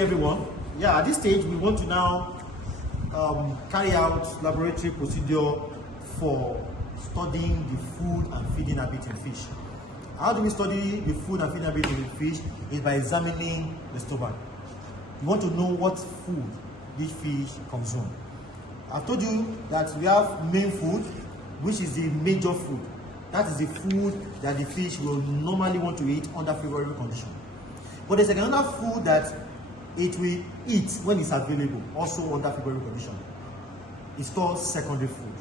Everyone, yeah, at this stage we want to now carry out laboratory procedure for studying the food and feeding habit in fish. How do we study the food and feeding habit in fish? Is by examining the stomach. We want to know what food each fish consume. I've told you that we have main food, which is the major food. That is the food that the fish will normally want to eat under favorable condition. But there's another food that it will eat when it's available, also under favorable condition. It's called secondary food.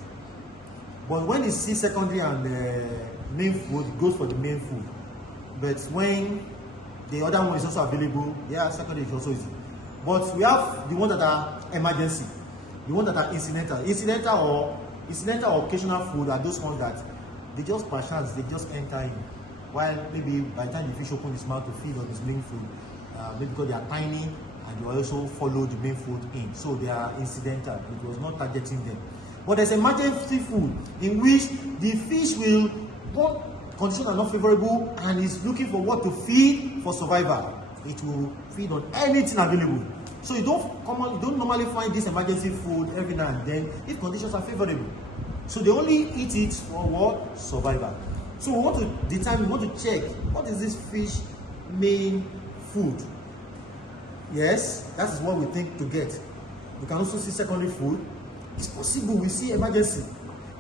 But when you see secondary and main food, it goes for the main food. But when the other one is also available, yeah, secondary is also easy. But we have the ones that are emergency, the ones that are incidental. Incidental or occasional food are those ones that they just by chance, they just enter in. While maybe by the time the fish opens its mouth to feed on its main food, maybe because they are tiny and they also follow the main food in. So they are incidental. It was not targeting them. But there's emergency food in which the fish will, what conditions are not favorable and is looking for what to feed for survival. It will feed on anything available. So you don't normally find this emergency food every now and then if conditions are favorable. So they only eat it for what? Survival. So we want to determine, we want to check what is this fish main food. Yes, that is what we think to get. We can also see secondary food. It's possible we see emergency,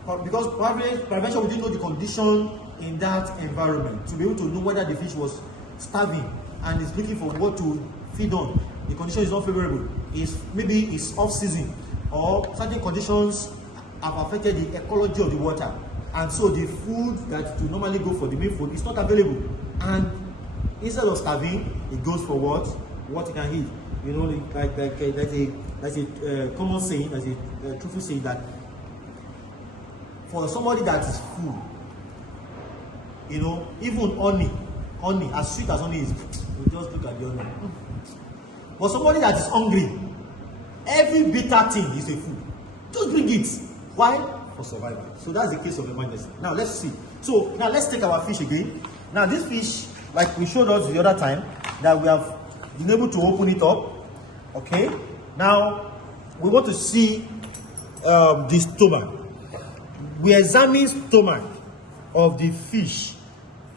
but because prevention, we didn't know the condition in that environment to be able to know whether the fish was starving and is looking for what to feed on. The condition is not favorable. Maybe it's off season or certain conditions have affected the ecology of the water, and so the food that will normally go for the main food is not available. And instead of starving, it goes for what it can eat. You know, like that's a common saying, that's a truthful saying that for somebody that is full, you know, even honey, as sweet as honey is, you just look at the honey. But somebody that is hungry, every bitter thing is a food. Just bring it. Why? For survival. So that's the case of emergency. Now let's see. So now let's take our fish again. Now this fish, like we showed us the other time, that we have been able to open it up. Okay. Now we want to see the stomach. We examine stomach of the fish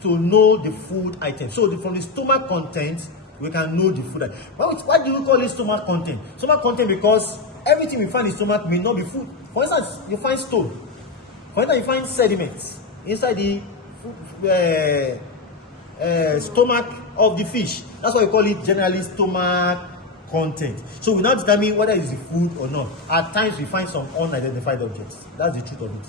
to know the food item. So from the stomach content, we can know the food item. Why do we call it stomach content? Stomach content because everything we find in stomach may not be food. For instance, you find stone. For instance, you find sediments inside the stomach of the fish. That's why we call it generally stomach content. So we now determine whether it's the food or not. At times we find some unidentified objects. That's the truth of it.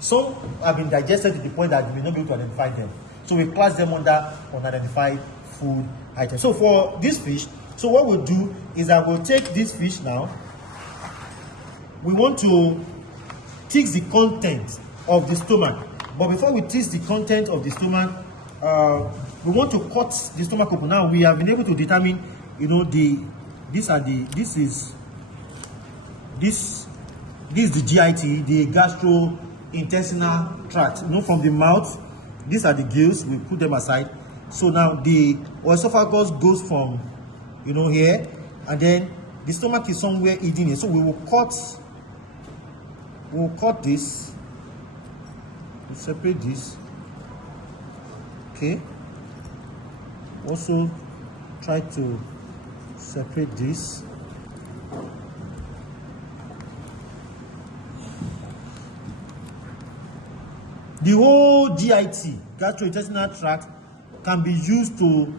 Some have been digested to the point that we may not be able to identify them. So we class them under unidentified food items. So for this fish, so what we'll do is that we'll take this fish now. We want to tease the content of the stomach. But before we tease the content of the stomach, we want to cut the stomach open. Now we have been able to determine, you know, this is the GIT, the gastrointestinal tract. You know, from the mouth, these are the gills. We put them aside. So now the esophagus goes from, you know, here, and then the stomach is somewhere hidden here. So we will cut this. We'll separate this. Okay. Also try to separate this. The whole GIT, gastrointestinal tract, can be used to, you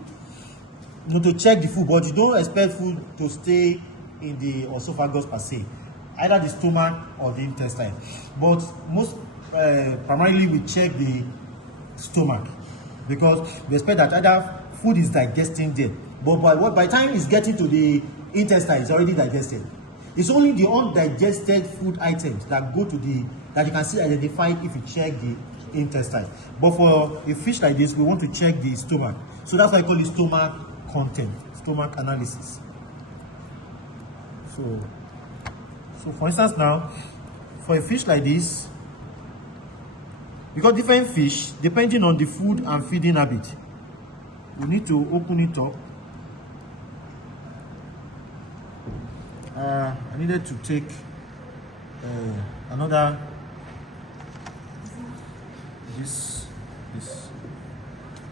know, to check the food, but you don't expect food to stay in the esophagus per se, either the stomach or the intestine. But most primarily we check the stomach because we expect that either food is digesting there, but by the time it's getting to the intestine, it's already digested. It's only the undigested food items that go to that you can see identified if you check the intestine. But for a fish like this, we want to check the stomach. So that's why I call it stomach content, stomach analysis. So for instance now, for a fish like this, because different fish, depending on the food and feeding habit, we need to open it up I needed to take another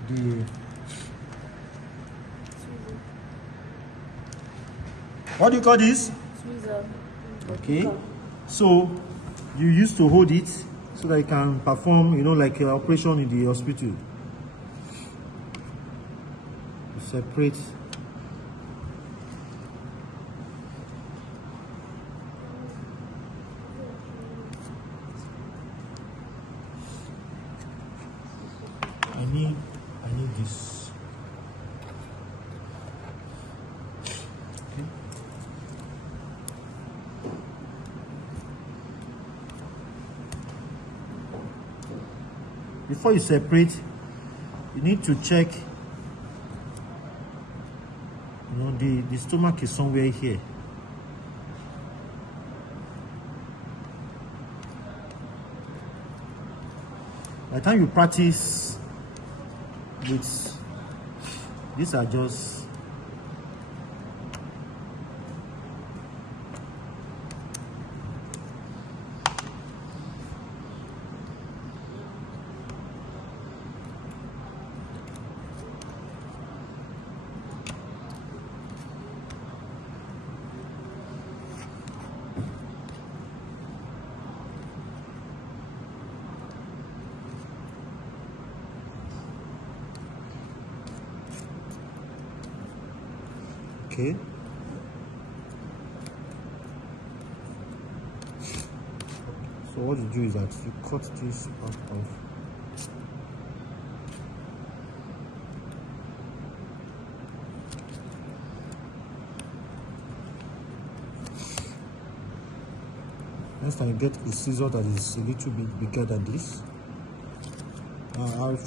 the what do you call this? Okay, so you used to hold it so that you can perform, you know, like an operation in the hospital. You separate. I need this. Okay. Before you separate, you need to check, you know, the stomach is somewhere here. By the time you practice with, these are just okay. So what you do is that you cut this part off. Next time you get a scissor that is a little bit bigger than this.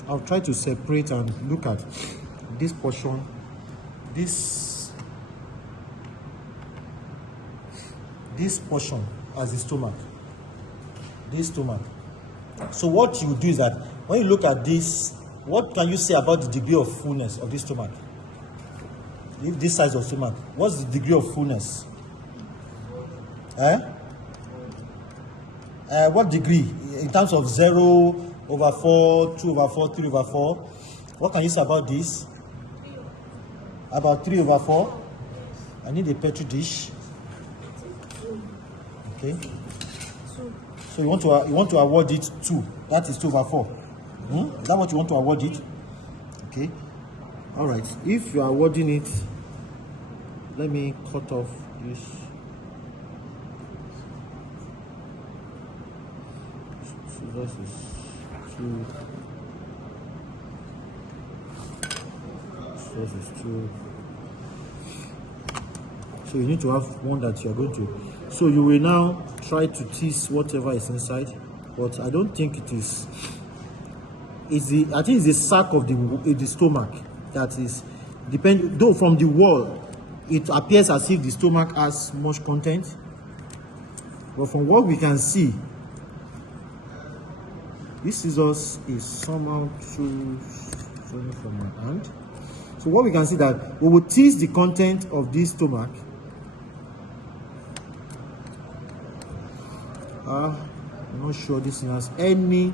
I'll try to separate and look at this portion. This portion as the stomach. This stomach. So what you do is that when you look at this, what can you say about the degree of fullness of this stomach? If this size of stomach, what's the degree of fullness? What degree in terms of 0/4, 2/4, 3/4? What can you say about this? About 3/4. I need a petri dish. Okay. So you want to award it 2. That is 2/4. Is that what you want to award it? Okay. All right. If you are awarding it, let me cut off this. So that is 2. So this is 2. So you need to have one that you are going to. So you will now try to tease whatever is inside, but I don't think it is. I think it's the sac of the stomach that is depend. Though from the wall, it appears as if the stomach has much content, but from what we can see, this scissors is somehow too strong from my hand. So what we can see that we will tease the content of this stomach. I'm not sure this has any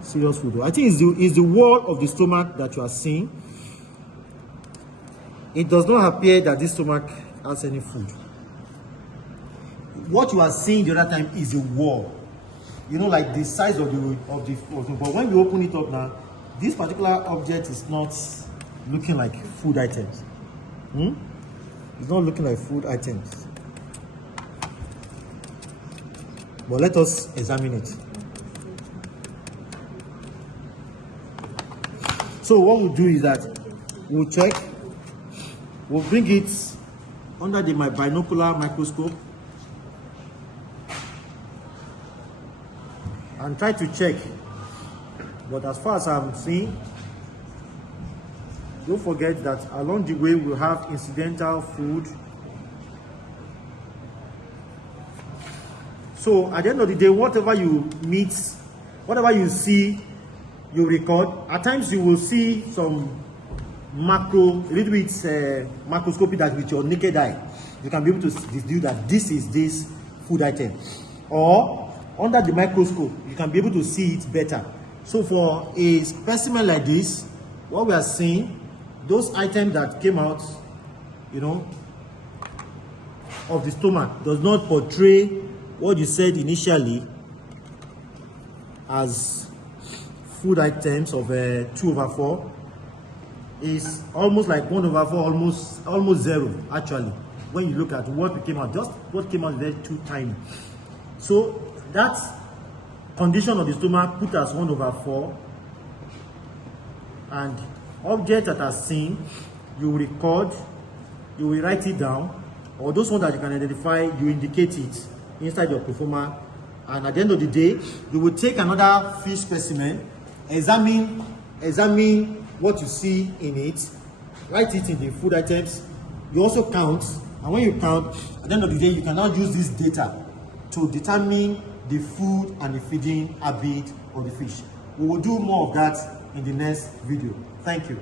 serious food. I think it's the wall of the stomach that you are seeing. It does not appear that this stomach has any food. What you are seeing the other time is the wall. You know, like the size of the but when you open it up now, this particular object is not looking like food items. It's not looking like food items. But let us examine it. So what we'll do is that we'll check, we'll bring it under my binocular microscope and try to check. But as far as I'm seeing, don't forget that along the way we'll have incidental food. So at the end of the day, whatever you meet, whatever you see, you record. At times you will see some macro, a little bit macroscopy that with your naked eye. you can be able to deduce that this is this food item. Or under the microscope, you can be able to see it better. So for a specimen like this, what we are seeing, those items that came out, you know, of the stomach does not portray what you said initially as food items of 2/4. Is almost like 1/4, almost zero actually. When you look at what came out, just what came out there too tiny. So that condition of the stomach put as 1/4, and objects that are seen, you will record, you will write it down, or those ones that you can identify, you indicate it inside your proforma, and at the end of the day, you will take another fish specimen, examine what you see in it, write it in the food items. You also count, and when you count, at the end of the day, you can now use this data to determine the food and the feeding habit of the fish. We will do more of that in the next video. Thank you.